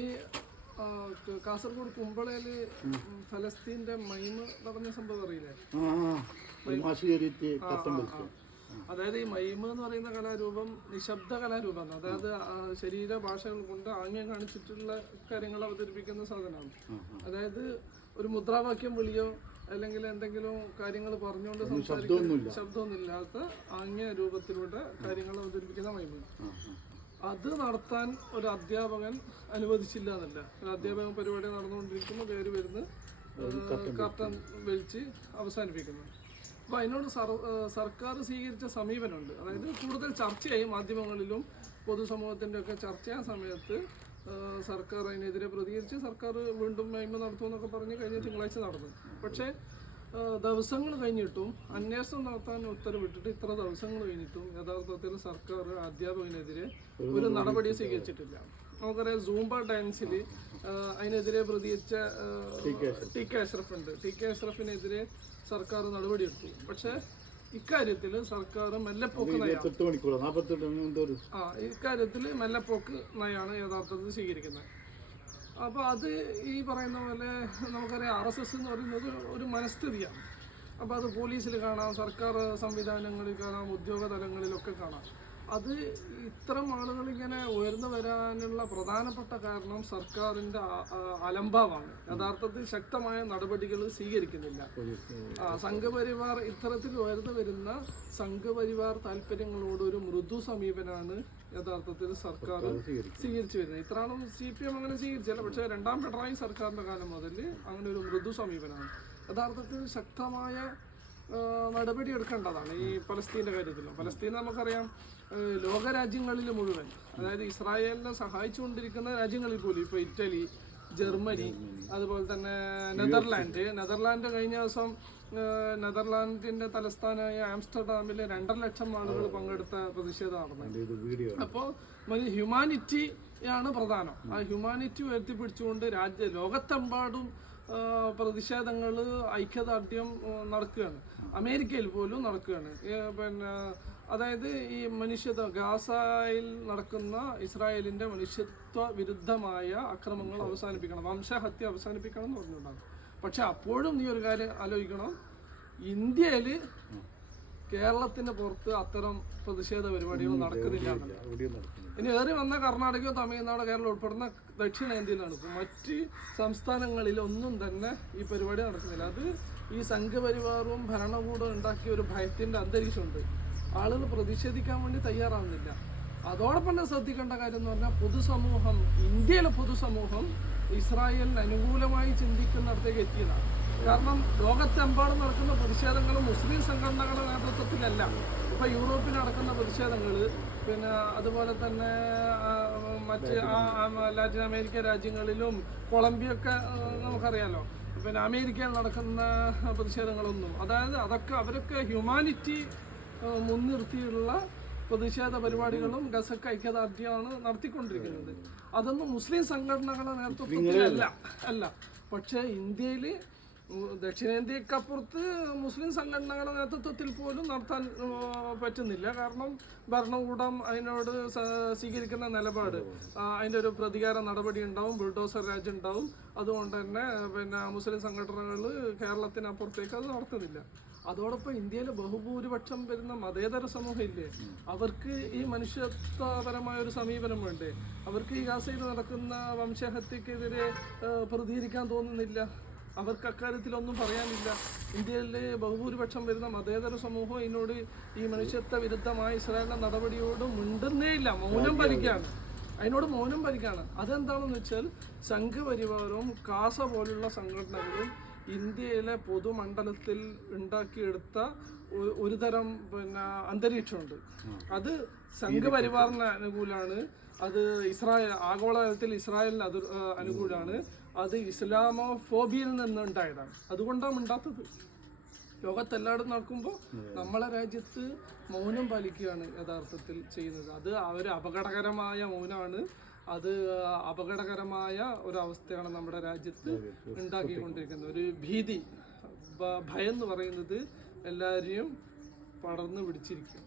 ഈ കാസർഗോഡ് കുമ്പളയില് ഫലസ്തീന്റെ മൈമ് നടന്ന സംഭവം അറിയില്ലേ? അതായത് ഈ മൈമ് എന്ന് പറയുന്ന കലാരൂപം നിശബ്ദ കലാരൂപമാണ്. അതായത് ശരീരഭാഷകൾ കൊണ്ട് ആംഗ്യം കാണിച്ചിട്ടുള്ള കാര്യങ്ങൾ അവതരിപ്പിക്കുന്ന സാധനമാണ്. അതായത് ഒരു മുദ്രാവാക്യം വിളിയോ അല്ലെങ്കിൽ എന്തെങ്കിലും കാര്യങ്ങൾ പറഞ്ഞുകൊണ്ട് സംസാരിക്കുന്ന ശബ്ദമൊന്നുമില്ലാത്ത ആംഗ്യ രൂപത്തിലൂടെ കാര്യങ്ങൾ അവതരിപ്പിക്കുന്ന മൈമ്. അത് നടത്താൻ ഒരു അധ്യാപകൻ അനുവദിച്ചില്ല എന്നല്ല. ഒരു അധ്യാപകൻ പരിപാടി നടന്നുകൊണ്ടിരിക്കുമ്പോൾ കയറി വരുന്ന കർട്ടൻ വലിച്ച് അവസാനിപ്പിക്കുന്നു. അപ്പോൾ അതിനോട് സർക്കാർ സ്വീകരിച്ച സമീപനമുണ്ട്. അതായത് കൂടുതൽ ചർച്ചയായി മാധ്യമങ്ങളിലും പൊതുസമൂഹത്തിൻ്റെ ഒക്കെ ചർച്ചയായ സമയത്ത് സർക്കാർ അതിനെതിരെ പ്രതികരിച്ച് സർക്കാർ വീണ്ടും മൈമ നടത്തുമെന്നൊക്കെ പറഞ്ഞ് കഴിഞ്ഞ തിങ്കളാഴ്ച നടന്നു. പക്ഷേ ദിവസങ്ങൾ കഴിഞ്ഞിട്ടും അന്വേഷണം നടത്താൻ ഉത്തരവിട്ടിട്ട് ഇത്ര ദിവസങ്ങൾ കഴിഞ്ഞിട്ടും യഥാർത്ഥത്തിൽ സർക്കാർ അധ്യാപകനെതിരെ ഒരു നടപടി സ്വീകരിച്ചിട്ടില്ല. നമുക്കറിയാം സൂംബ ഡാൻസിൽ അതിനെതിരെ പ്രതികരിച്ച ടി കെ അഷ്റഫ് ഉണ്ട്. ടി കെ അഷ്റഫിനെതിരെ സർക്കാർ നടപടിയെടുത്തു. പക്ഷേ ഇക്കാര്യത്തിൽ സർക്കാർ മെല്ലെപ്പോക്ക് ഇക്കാര്യത്തിൽ മെല്ലെപ്പോക്ക് നയാണ് യഥാർത്ഥത്തിൽ സ്വീകരിക്കുന്നത്. അപ്പോൾ അത് ഈ പറയുന്ന പോലെ നമുക്കറിയാം RSS എന്ന് പറയുന്നത് ഒരു മനസ്ഥിതിയാണ്. അപ്പോൾ അത് പോലീസിൽ കാണാം, സർക്കാർ സംവിധാനങ്ങളിൽ കാണാം, ഉദ്യോഗ തലങ്ങളിലൊക്കെ കാണാം. അത് ഇത്തരം ആളുകൾ ഇങ്ങനെ ഉയർന്നു വരാനുള്ള പ്രധാനപ്പെട്ട കാരണം സർക്കാരിൻ്റെ അലംഭാവമാണ്. യഥാർത്ഥത്തിൽ ശക്തമായ നടപടികൾ സ്വീകരിക്കുന്നില്ല. സംഘപരിവാർ ഇത്തരത്തിൽ ഉയർന്നു വരുന്ന സംഘപരിവാർ താല്പര്യങ്ങളോട് ഒരു മൃദു സമീപനാണ് യഥാർത്ഥത്തിൽ സർക്കാർ സ്വീകരിച്ചു വരുന്നത്. ഇത്രാണ് CPM അങ്ങനെ സ്വീകരിച്ചല്ല. പക്ഷേ രണ്ടാം പിണറായി സർക്കാരിൻ്റെ കാലം മുതൽ അങ്ങനെ ഒരു മൃദു സമീപനമാണ്. യഥാർത്ഥത്തിൽ ശക്തമായ നടപടി എടുക്കേണ്ടതാണ് ഈ പലസ്തീൻ്റെ കാര്യത്തിലും. പലസ്തീൻ നമുക്കറിയാം ലോകരാജ്യങ്ങളിൽ മുഴുവൻ, അതായത് ഇസ്രായേലിനെ സഹായിച്ചുകൊണ്ടിരിക്കുന്ന രാജ്യങ്ങളിൽ പോലും, ഇപ്പോൾ ഇറ്റലി, ജർമ്മനി, അതുപോലെ തന്നെ നെതർലാൻഡ് കഴിഞ്ഞ ദിവസം നെതർലാൻഡിന്റെ തലസ്ഥാനമായ ആംസ്റ്റർഡാമിൽ 2.5 ലക്ഷം ആളുകൾ പങ്കെടുത്ത പ്രതിഷേധം നടന്നത്. അപ്പോൾ ഹ്യൂമാനിറ്റിയാണ് പ്രധാനം. ആ ഹ്യൂമാനിറ്റി ഉയർത്തിപ്പിടിച്ചുകൊണ്ട് ലോകത്തെമ്പാടും പ്രതിഷേധങ്ങൾ, ഐക്യദാർഢ്യം നടക്കുകയാണ്. അമേരിക്കയിൽ പോലും നടക്കുകയാണ്. പിന്നെ അതായത് ഈ ഗാസയിൽ നടക്കുന്ന ഇസ്രായേലിന്റെ മനുഷ്യത്വ വിരുദ്ധമായ അക്രമങ്ങൾ അവസാനിപ്പിക്കണം, വംശഹത്യ അവസാനിപ്പിക്കണം എന്ന് പറഞ്ഞിട്ടുണ്ടാകും. പക്ഷെ അപ്പോഴും നീ ഒരു കാര്യം ആലോചിക്കണം, ഇന്ത്യയിൽ കേരളത്തിന് പുറത്ത് അത്തരം പ്രതിഷേധ പരിപാടികൾ നടക്കുന്നില്ല. ഇനി ഏറി വന്ന കർണാടകയോ തമിഴ്നാടോ കേരളം ഉൾപ്പെടുന്ന ദക്ഷിണേന്ത്യയിലാണ്. മറ്റ് സംസ്ഥാനങ്ങളിലൊന്നും തന്നെ ഈ പരിപാടി നടക്കുന്നില്ല. അത് ഈ സംഘപരിവാറും ഭരണകൂടവും ഉണ്ടാക്കിയ ഒരു ഭയത്തിൻ്റെ അന്തരീക്ഷമുണ്ട്. ആളുകൾ പ്രതിഷേധിക്കാൻ വേണ്ടി തയ്യാറാവുന്നില്ല. അതോടൊപ്പം തന്നെ ശ്രദ്ധിക്കേണ്ട കാര്യം എന്ന് പറഞ്ഞാൽ പൊതുസമൂഹം, ഇന്ത്യയിലെ പൊതുസമൂഹം ഇസ്രായേലിന് അനുകൂലമായി ചിന്തിക്കുന്നിടത്തേക്ക് എത്തിയതാണ്. കാരണം ലോകത്തെമ്പാടും നടക്കുന്ന പ്രതിഷേധങ്ങൾ മുസ്ലിം സംഘടനകളുടെ നേതൃത്വത്തിലല്ല. ഇപ്പോൾ യൂറോപ്പിൽ നടക്കുന്ന പ്രതിഷേധങ്ങൾ, പിന്നെ അതുപോലെ തന്നെ മറ്റ് ലാറ്റിൻ അമേരിക്ക രാജ്യങ്ങളിലും കൊളംബിയൊക്കെ നമുക്കറിയാലോ, പിന്നെ അമേരിക്കയിൽ നടക്കുന്ന പ്രതിഷേധങ്ങളൊന്നും, അതായത് അവരൊക്കെ ഹ്യൂമാനിറ്റി മുൻനിർത്തിയുള്ള പ്രതിഷേധ പരിപാടികളും ഗസക്ക് ഐക്യദാർഢ്യമാണ് നടത്തിക്കൊണ്ടിരിക്കുന്നത്. അതൊന്നും മുസ്ലിം സംഘടനകളുടെ നേതൃത്വത്തിലല്ല. പക്ഷേ ഇന്ത്യയിൽ ദക്ഷിണേന്ത്യക്കപ്പുറത്ത് മുസ്ലിം സംഘടനകളുടെ നേതൃത്വത്തിൽ പോലും നടത്താൻ പറ്റുന്നില്ല. കാരണം ഭരണകൂടം അതിനോട് സ്വീകരിക്കുന്ന നിലപാട്, അതിൻ്റെ ഒരു പ്രതികാര നടപടി ഉണ്ടാവും, ബുൾഡോസർ രാജ് ഉണ്ടാവും. അതുകൊണ്ട് തന്നെ പിന്നെ മുസ്ലിം സംഘടനകൾ കേരളത്തിനപ്പുറത്തേക്ക് അത് നടത്തുന്നില്ല. അതോടൊപ്പം ഇന്ത്യയിൽ ബഹുഭൂരിപക്ഷം വരുന്ന മതേതര സമൂഹം ഇല്ലേ, അവർക്ക് ഈ മനുഷ്യത്വപരമായ ഒരു സമീപനം വേണ്ടേ? അവർക്ക് ഈ ഗാസയിൽ നടക്കുന്ന വംശഹത്യക്കെതിരെ പ്രതികരിക്കാൻ തോന്നുന്നില്ല. അവർക്ക് അക്കാര്യത്തിലൊന്നും പറയാനില്ല. ഇന്ത്യയിൽ ബഹുഭൂരിപക്ഷം വരുന്ന മതേതര സമൂഹം ഇതിനോട്, ഈ മനുഷ്യത്വ വിരുദ്ധമായ ഇസ്രായേലിന്റെ നടപടിയോട് മിണ്ടുന്നേ ഇല്ല, മൗനം പാലിക്കുകയാണ്. അതിനോട് മൗനം പാലിക്കുകയാണ്. അതെന്താണെന്ന് വെച്ചാൽ സംഘപരിവാരവും കാസ പോലുള്ള സംഘടനകളും ഇന്ത്യയിലെ പൊതുമണ്ഡലത്തിൽ ഉണ്ടാക്കിയെടുത്ത ഒരു തരം പിന്നെ അന്തരീക്ഷമുണ്ട്. അത് സംഘപരിവാറിന് അനുകൂലമാണ്. അത് ആഗോളതലത്തിൽ ഇസ്രായേലിന് അനുകൂലമാണ്. അത് ഇസ്ലാമോഫോബിയയിൽ നിന്നുണ്ടായതാണ്. അതുകൊണ്ടാണ് മിണ്ടാത്തത്. ലോകത്തെല്ലായിടും നടക്കുമ്പോൾ നമ്മളെ രാജ്യത്ത് മൗനം പാലിക്കുകയാണ് യഥാർത്ഥത്തിൽ ചെയ്യുന്നത്. അത് ഒരു അപകടകരമായ മൗനമാണ്. അത് അപകടകരമായ ഒരവസ്ഥയാണ് നമ്മുടെ രാജ്യത്ത് ഉണ്ടാക്കിക്കൊണ്ടിരിക്കുന്നത്. ഒരു ഭീതി, ഭയം എന്ന് പറയുന്നത് എല്ലാവരെയും പടർന്നു പിടിച്ചിരിക്കും.